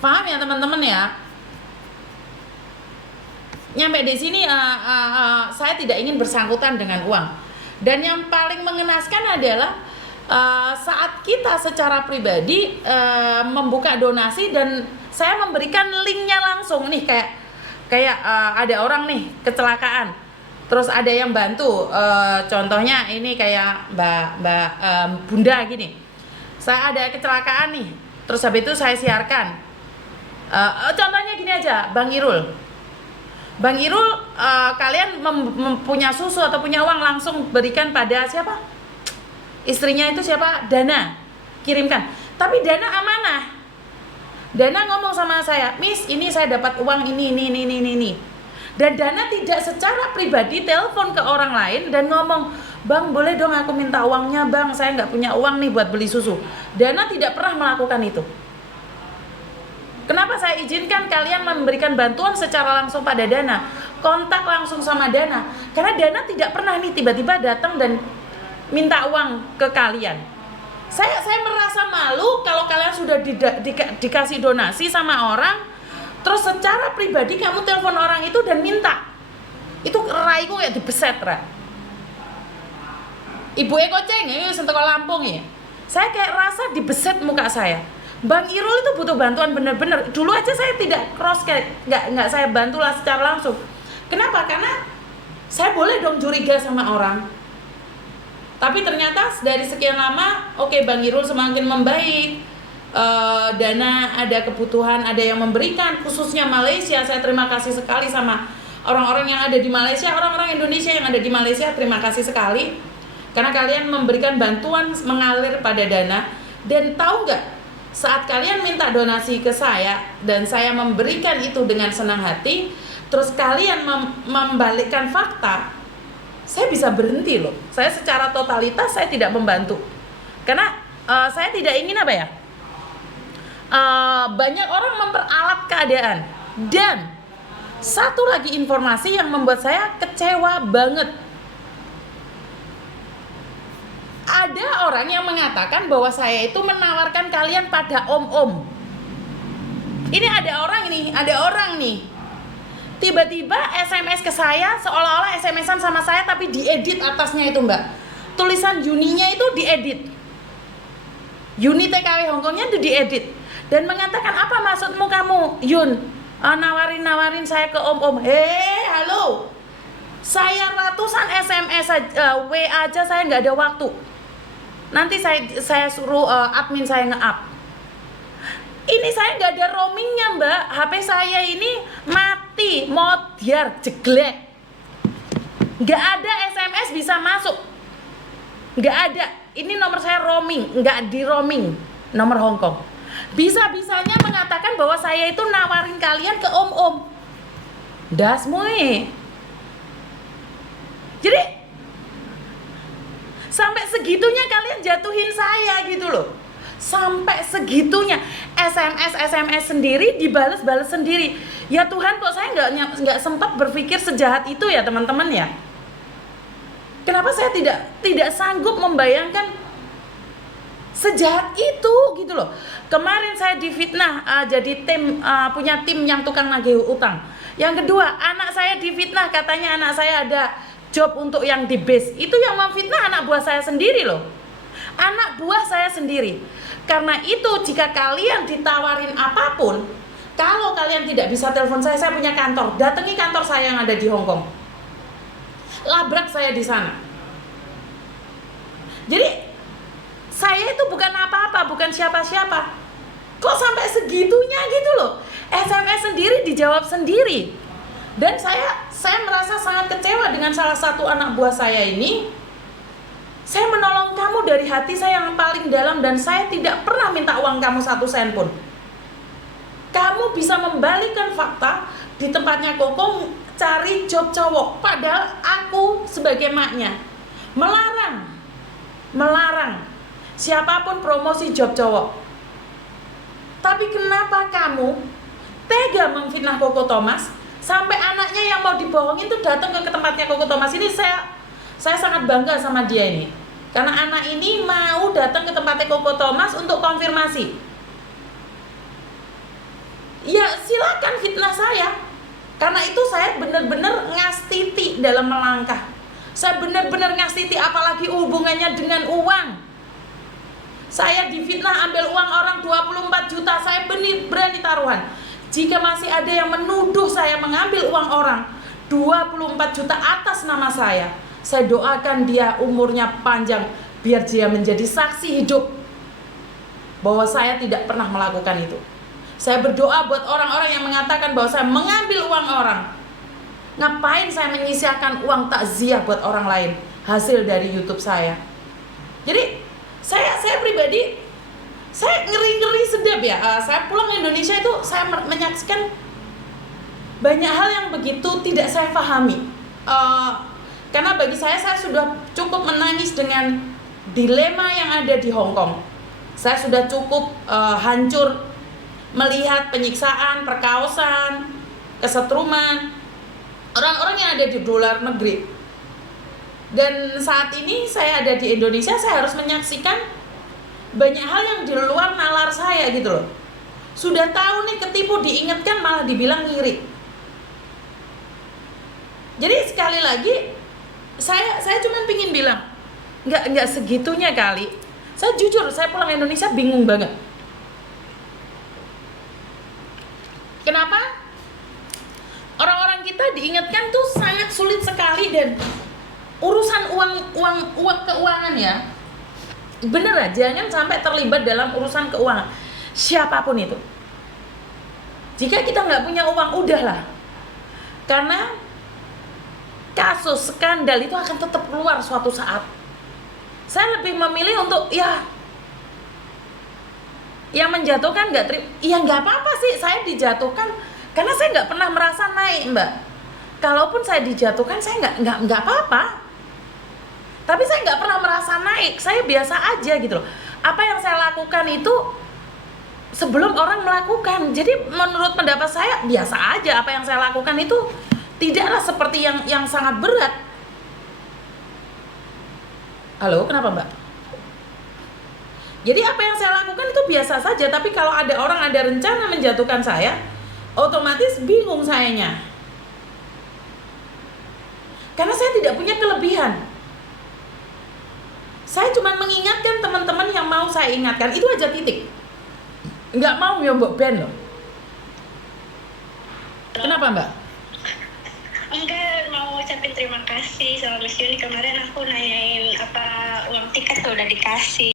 Paham ya teman-teman ya? Nyampe di sini saya tidak ingin bersangkutan dengan uang. Dan yang paling mengenaskan adalah saat kita secara pribadi membuka donasi dan saya memberikan linknya langsung nih, kayak ada orang nih kecelakaan, terus ada yang bantu, contohnya ini kayak mbak bunda gini, saya ada kecelakaan nih, terus habis itu saya siarkan, contohnya gini aja, Bang Irul, kalian punya susu atau punya uang, langsung berikan pada siapa? Istrinya itu siapa? Dana, kirimkan. Tapi Dana amanah. Dana ngomong sama saya, Miss, ini saya dapat uang ini. Dan Dana tidak secara pribadi telepon ke orang lain dan ngomong, Bang, boleh dong aku minta uangnya, Bang, saya nggak punya uang nih buat beli susu. Dana tidak pernah melakukan itu. Kenapa saya izinkan kalian memberikan bantuan secara langsung pada Dana? Kontak langsung sama Dana. Karena Dana tidak pernah nih tiba-tiba datang dan minta uang ke kalian. Saya merasa malu kalau kalian sudah dikasih donasi sama orang, terus secara pribadi kamu telepon orang itu dan minta. Itu raiku kayak dibeset, Ra. Ibu Koceng ya, sentuh Lampung ya. Saya kayak rasa dibeset muka saya. Bang Irul itu butuh bantuan bener-bener. Dulu aja saya tidak cross, kayak nggak saya bantulah secara langsung. Kenapa? Karena saya boleh dong curiga sama orang. Tapi ternyata dari sekian lama, oke, Bang Irul semakin membaik. Dana ada kebutuhan, ada yang memberikan, khususnya Malaysia. Saya terima kasih sekali sama orang-orang yang ada di Malaysia, orang-orang Indonesia yang ada di Malaysia. Terima kasih sekali karena kalian memberikan bantuan mengalir pada Dana. Dan tahu nggak? Saat kalian minta donasi ke saya dan saya memberikan itu dengan senang hati, terus kalian membalikkan fakta, saya bisa berhenti loh. Saya secara totalitas saya tidak membantu. Karena saya tidak ingin apa ya? Banyak orang memperalat keadaan. Dan satu lagi informasi yang membuat saya kecewa banget. Ada orang yang mengatakan bahwa saya itu menawarkan kalian pada om-om. Ini ada orang nih. Tiba-tiba SMS ke saya, seolah-olah SMS-an sama saya tapi diedit atasnya itu, Mbak. Tulisan Yuninya itu diedit. Yuni TKW Hongkongnya itu diedit. Dan mengatakan, apa maksudmu kamu, Yun? Nawarin saya ke om-om. Halo. Saya ratusan SMS WA aja saya nggak ada waktu. Nanti saya suruh admin saya nge-up. Ini saya nggak ada roamingnya, Mbak. HP saya ini mati, modiar, jeglek. Nggak ada SMS bisa masuk. Nggak ada. Ini nomor saya roaming, nggak di roaming. Nomor Hongkong. Bisa-bisanya mengatakan bahwa saya itu nawarin kalian ke om-om. Dasmui. Jadi sampai segitunya kalian jatuhin saya gitu loh. Sampai segitunya. SMS sendiri dibalas sendiri. Ya Tuhan, kok saya nggak sempat berpikir sejahat itu ya teman-teman ya. Kenapa saya tidak sanggup membayangkan sejahat itu gitu loh. Kemarin saya difitnah jadi punya tim yang tukang nagih utang. Yang kedua, anak saya difitnah, katanya anak saya ada job untuk yang di base. Itu yang memfitnah anak buah saya sendiri loh. Anak buah saya sendiri. Karena itu jika kalian ditawarin apapun, kalau kalian tidak bisa telepon saya punya kantor, datangi kantor saya yang ada di Hongkong. Labrak saya di sana. Jadi saya itu bukan apa-apa, bukan siapa-siapa. Kok sampai segitunya gitu loh. SMS sendiri dijawab sendiri. Dan saya merasa sangat kecewa dengan salah satu anak buah saya ini. Saya menolong kamu dari hati saya yang paling dalam dan saya tidak pernah minta uang kamu 1 sen pun. Kamu bisa membalikkan fakta di tempatnya Koko cari job cowok. Padahal aku sebagai maknya melarang siapapun promosi job cowok. Tapi kenapa kamu tega memfitnah Koko Thomas sampai anaknya yang mau dibohongin itu datang ke tempatnya Koko Thomas ini? Saya sangat bangga sama dia ini. Karena anak ini mau datang ke tempatnya Koko Thomas untuk konfirmasi. ya silakan fitnah saya. Karena itu saya benar-benar ngastiti dalam melangkah. Saya benar-benar ngastiti, apalagi hubungannya dengan uang. Saya difitnah ambil uang orang 24 juta, saya berani taruhan. Jika masih ada yang menuduh saya mengambil uang orang 24 juta atas nama saya doakan dia umurnya panjang, biar dia menjadi saksi hidup bahwa saya tidak pernah melakukan itu. Saya berdoa buat orang-orang yang mengatakan bahwa saya mengambil uang orang. Ngapain saya menyisihkan uang takziah buat orang lain hasil dari YouTube saya? Jadi saya pribadi, saya ngeri-ngeri sedap ya. Saya pulang ke Indonesia itu saya menyaksikan banyak hal yang begitu tidak saya pahami. Karena bagi saya sudah cukup menangis dengan dilema yang ada di Hong Kong. Saya sudah cukup hancur melihat penyiksaan, perkosaan, kesetruman orang-orang yang ada di luar negeri. Dan saat ini saya ada di Indonesia, saya harus menyaksikan banyak hal yang di luar nalar saya gitu loh. Sudah tahu nih ketipu, diingatkan malah dibilang ngiri. Jadi sekali lagi saya cuma pingin bilang, nggak segitunya kali. Saya jujur, saya pulang Indonesia bingung banget. Kenapa? Orang-orang kita diingatkan tuh sangat sulit sekali, dan urusan uang keuangan ya, bener lah, jangan sampai terlibat dalam urusan keuangan siapapun itu. Jika kita nggak punya uang, udahlah, karena kasus skandal itu akan tetap keluar suatu saat. Saya lebih memilih untuk ya yang menjatuhkan nggak apa-apa sih saya dijatuhkan, karena saya nggak pernah merasa naik, Mbak. Kalaupun saya dijatuhkan, saya nggak apa-apa. Tapi saya nggak pernah merasa naik, saya biasa aja gitu loh. Apa yang saya lakukan itu sebelum orang melakukan. Jadi menurut pendapat saya biasa aja. Apa yang saya lakukan itu tidaklah seperti yang sangat berat. Halo, kenapa Mbak? Jadi apa yang saya lakukan itu biasa saja. Tapi kalau ada orang ada rencana menjatuhkan saya, otomatis bingung sayanya. Karena saya tidak punya kelebihan. Saya cuma mengingatkan teman-teman yang mau saya ingatkan, itu aja, titik. Nggak mau nyombok band loh. Kenapa Mbak? Enggak, mau ucapin terima kasih sama Miss Yuli. Kemarin aku nanyain apa uang tiket udah dikasih.